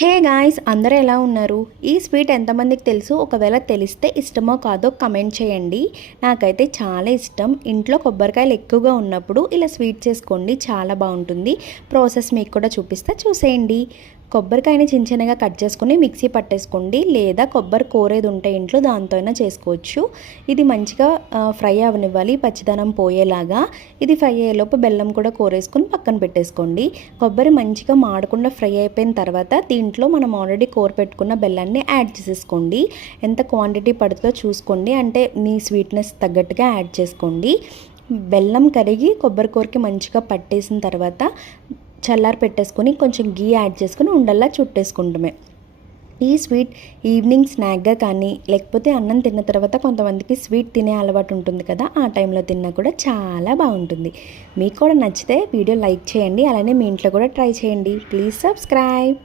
Hey guys, అందరూ ఎలా ఉన్నారు? ఈ స్వీట్ ఎంతమందికి తెలుసు? ఒకవేళ తెలిస్తే ఇష్టమో కాదో కమెంట్ చేయండి. నాకైతే చాలా ఇష్టం. ఇంట్లో కొబ్బరికాయలు ఎక్కువగా ఉన్నప్పుడు ఇలా స్వీట్ చేసుకోండి, చాలా బాగుంటుంది. ప్రాసెస్ మీకు కూడా చూపిస్తా, చూసేయండి. కొబ్బరికాయని చిన్న చిన్నగా కట్ చేసుకుని మిక్సీ పట్టేసుకోండి, లేదా కొబ్బరి కోరేది ఉంటే ఇంట్లో దాంతో అయినా చేసుకోవచ్చు. ఇది మంచిగా ఫ్రై అవనివ్వాలి, పచ్చిదనం పోయేలాగా. ఇది ఫ్రై అయ్యేలోపు బెల్లం కూడా కోరేసుకొని పక్కన పెట్టేసుకోండి. కొబ్బరి మంచిగా మాడకుండా ఫ్రై అయిపోయిన తర్వాత దీంట్లో మనం ఆల్రెడీ పెట్టుకున్న బెల్లాన్ని యాడ్ చేసేసుకోండి. ఎంత క్వాంటిటీ పడుతుందో చూసుకోండి, అంటే మీ స్వీట్నెస్ తగ్గట్టుగా యాడ్ చేసుకోండి. బెల్లం కరిగి కొబ్బరి కూరకి మంచిగా పట్టేసిన తర్వాత చల్లారి పెట్టేసుకొని కొంచెం గీ యాడ్ చేసుకుని ఉండల్లా చుట్టేసుకుంటామే. ఈ స్వీట్ ఈవినింగ్ స్నాక్గా కానీ, లేకపోతే అన్నం తిన్న తర్వాత కొంతమందికి స్వీట్ తినే అలవాటు ఉంటుంది కదా, ఆ టైంలో తిన్నా కూడా చాలా బాగుంటుంది. మీకు కూడా నచ్చితే వీడియో లైక్ చేయండి, అలానే మీ ఇంట్లో కూడా ట్రై చేయండి. Please subscribe.